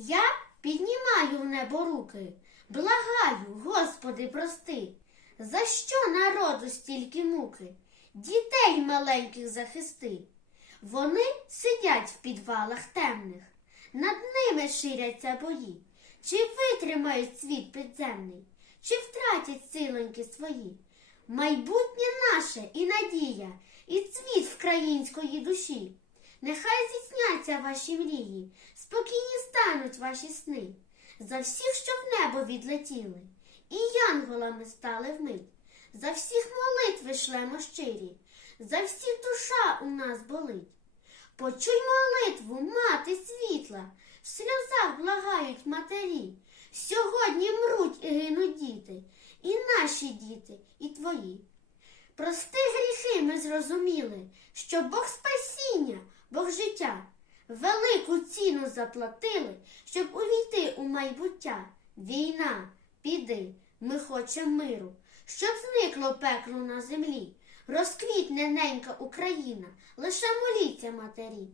Я піднімаю в небо руки, благаю, Господи, прости, за що народу стільки муки? Дітей маленьких захисти. Вони сидять в підвалах темних, над ними ширяться бої. Чи витримають світ підземний, чи втратять силоньки свої? Майбутнє наше і надія, і цвіт вкраїнської душі. Нехай здійсняться ваші мрії, спокійні стануть ваші сни. За всіх, що в небо відлетіли, і янголами стали вмить. За всіх молитви шлемо щирі, за всіх душа у нас болить. Почуй молитву, мати світла, в сльозах благають матері. Сьогодні мруть і гинуть діти, і наші діти, і твої. Прости гріхи ми зрозуміли, що Бог спасіння, Бог життя, велику ціну заплатили, щоб увійти у майбуття. Війна, піди, ми хочемо миру, щоб зникло пекло на землі. Розквітне ненька Україна, лише моліться матері.